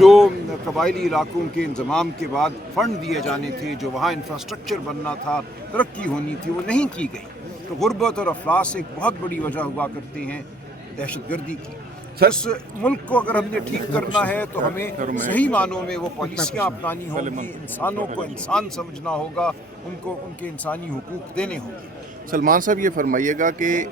جو قبائلی علاقوں کے انضمام کے بعد فنڈ دیے جانے تھے، جو وہاں انفراسٹرکچر بننا تھا، ترقی ہونی تھی، وہ نہیں کی گئی۔ تو غربت اور افلاس ایک بہت بڑی وجہ ہوا کرتے ہیں دہشت گردی کی۔ اس ملک کو اگر ہم نے ٹھیک کرنا ہے تو ہمیں صحیح معنوں میں وہ پالیسیاں اپنانی ہوں گی، انسانوں کو انسان سمجھنا ہوگا، ان کو ان کے انسانی حقوق دینے ہوں گے۔ سلمان صاحب یہ فرمائیے گا کہ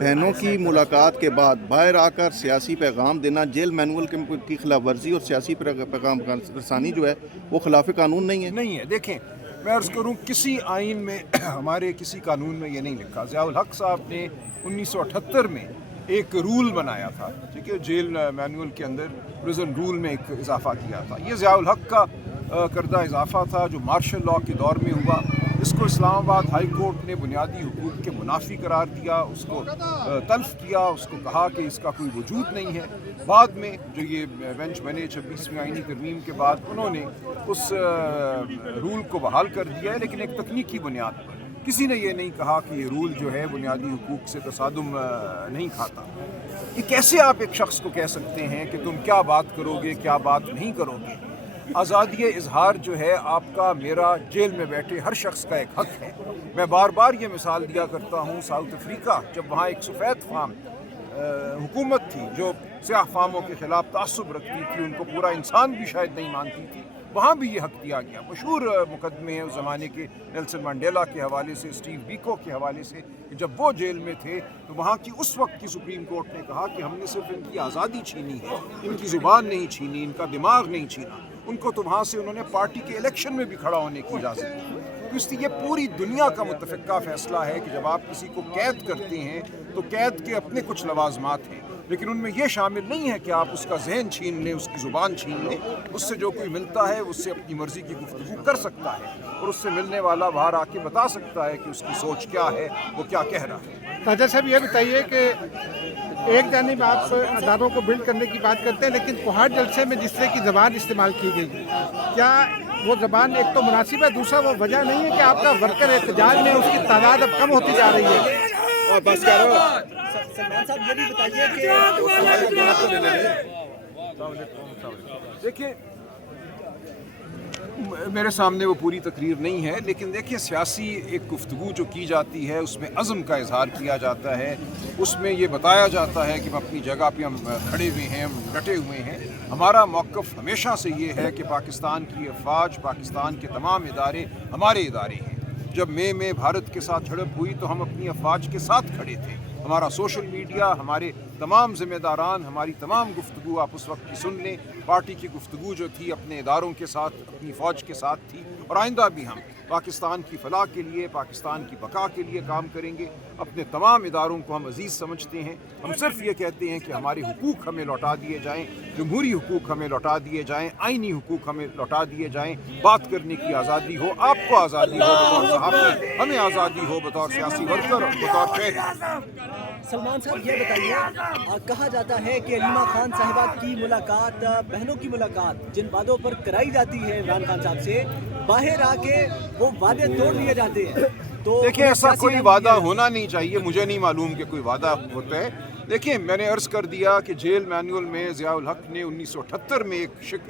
بہنوں کی ملاقات کے بعد باہر آ کر سیاسی پیغام دینا جیل مینول کی خلاف ورزی اور سیاسی پیغام رسانی جو ہے وہ خلاف قانون نہیں ہے؟ نہیں ہے۔ دیکھیں، میں عرض کروں، کسی آئین میں ہمارے کسی قانون میں یہ نہیں لکھا۔ ضیاء الحق صاحب نے 1978 میں ایک رول بنایا تھا، ٹھیک ہے، جیل مینول کے اندر پریزن رول میں ایک اضافہ کیا تھا۔ یہ ضیاء الحق کا کردہ اضافہ تھا جو مارشل لاء کے دور میں ہوا۔ اس کو اسلام آباد ہائی کورٹ نے بنیادی حقوق کے منافی قرار دیا، اس کو تلف کیا، اس کو کہا کہ اس کا کوئی وجود نہیں ہے۔ بعد میں جو یہ بینچ بنے 26ویں آئینی ترمیم کے بعد، انہوں نے اس رول کو بحال کر دیا ہے، لیکن ایک تکنیکی بنیاد پر۔ کسی نے یہ نہیں کہا کہ یہ رول جو ہے بنیادی حقوق سے تصادم نہیں کھاتا۔ کہ کیسے آپ ایک شخص کو کہہ سکتے ہیں کہ تم کیا بات کرو گے، کیا بات نہیں کرو گے؟ آزادی اظہار جو ہے آپ کا، میرا، جیل میں بیٹھے ہر شخص کا ایک حق ہے۔ میں بار بار یہ مثال دیا کرتا ہوں، ساؤتھ افریقہ جب وہاں ایک سفید فام حکومت تھی جو سیاہ فاموں کے خلاف تعصب رکھتی تھی، ان کو پورا انسان بھی شاید نہیں مانتی تھی، وہاں بھی یہ حق دیا گیا۔ مشہور مقدمے ہیں اس زمانے کے، نیلسن منڈیلا کے حوالے سے، اسٹیو بیکو کے حوالے سے، کہ جب وہ جیل میں تھے تو وہاں کی اس وقت کی سپریم کورٹ نے کہا کہ ہم نے صرف ان کی آزادی چھینی ہے، ان کی زبان نہیں چھینی، ان کا دماغ نہیں چھینا۔ ان کو تو وہاں سے انہوں نے پارٹی کے الیکشن میں بھی کھڑا ہونے کی اجازت دی۔ اس لیے یہ پوری دنیا کا متفقہ فیصلہ ہے کہ جب آپ کسی کو قید کرتے ہیں تو قید کے اپنے کچھ لوازمات ہیں، لیکن ان میں یہ شامل نہیں ہے کہ آپ اس کا ذہن چھین لیں، اس کی زبان چھین لیں۔ اس سے جو کوئی ملتا ہے اس سے اپنی مرضی کی گفتگو کر سکتا ہے، اور اس سے ملنے والا باہر آ کے بتا سکتا ہے کہ اس کی سوچ کیا ہے، وہ کیا کہہ رہا ہے۔ راجہ صاحب یہ بتائیے کہ ایک جانب آپ اداروں کو بلڈ کرنے کی بات کرتے ہیں، لیکن کوہاٹ جلسے میں جس طرح کی زبان استعمال کی گئی، کیا وہ زبان ایک تو مناسب ہے، دوسرا وہ وجہ نہیں ہے کہ آپ کا ورکر احتجاج میں اس کی تعداد اب کم ہوتی جا رہی ہے؟ اور بس کرو سلمان صاحب یہ بھی بتائیے کہ دیکھیں، میرے سامنے وہ پوری تقریر نہیں ہے، لیکن دیکھیں، سیاسی ایک گفتگو جو کی جاتی ہے اس میں عزم کا اظہار کیا جاتا ہے، اس میں یہ بتایا جاتا ہے کہ ہم اپنی جگہ پہ ہم کھڑے ہوئے ہیں، ہم ڈٹے ہوئے ہیں۔ ہمارا موقف ہمیشہ سے یہ ہے کہ پاکستان کی افواج، پاکستان کے تمام ادارے ہمارے ادارے ہیں۔ جب مئی میں بھارت کے ساتھ جھڑپ ہوئی تو ہم اپنی افواج کے ساتھ کھڑے تھے۔ ہمارا سوشل میڈیا، ہمارے تمام ذمہ داران، ہماری تمام گفتگو آپ اس وقت کی سن لیں، پارٹی کی گفتگو جو تھی اپنے اداروں کے ساتھ، اپنی فوج کے ساتھ تھی، اور آئندہ بھی ہم پاکستان کی فلاح کے لیے، پاکستان کی بقا کے لیے کام کریں گے۔ اپنے تمام اداروں کو ہم عزیز سمجھتے ہیں۔ ہم صرف یہ کہتے ہیں کہ ہمارے حقوق ہمیں لوٹا دیے جائیں، جمہوری حقوق ہمیں لوٹا دیے جائیں، آئینی حقوق ہمیں لوٹا دیے جائیں، بات کرنے کی آزادی ہو، آپ کو آزادی ہو بطور صحافی، ہمیں آزادی ہو بطور سیاسی ورکر اور بطور شہری۔ سلمان صاحب یہ بتائیے، کہا جاتا ہے کہ علیمہ خان صاحبہ کی ملاقات، بہنوں کی ملاقات جن وعدوں پر کرائی جاتی ہے عمران خان صاحب سے، باہر آ کے وہ وعدے توڑ لیے جاتے ہیں۔ تو دیکھیں، ایسا کوئی وعدہ ہونا نہیں چاہیے، مجھے نہیں معلوم کہ کوئی وعدہ ہوتا ہے۔ دیکھیں، میں نے عرض کر دیا کہ جیل مینول میں ضیاء الحق نے 1978 میں ایک شک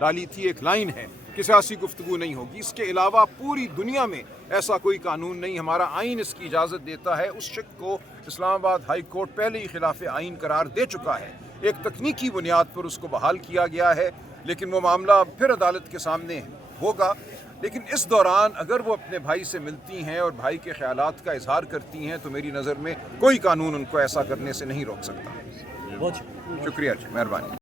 ڈالی تھی، ایک لائن ہے کہ سیاسی گفتگو نہیں ہوگی۔ اس کے علاوہ پوری دنیا میں ایسا کوئی قانون نہیں، ہمارا آئین اس کی اجازت دیتا ہے۔ اس شک کو اسلام آباد ہائی کورٹ پہلے ہی خلاف آئین قرار دے چکا ہے۔ ایک تکنیکی بنیاد پر اس کو بحال کیا گیا ہے، لیکن وہ معاملہ پھر عدالت کے سامنے ہوگا۔ لیکن اس دوران اگر وہ اپنے بھائی سے ملتی ہیں اور بھائی کے خیالات کا اظہار کرتی ہیں تو میری نظر میں کوئی قانون ان کو ایسا کرنے سے نہیں روک سکتا۔ بہت شکریہ جی، مہربانی۔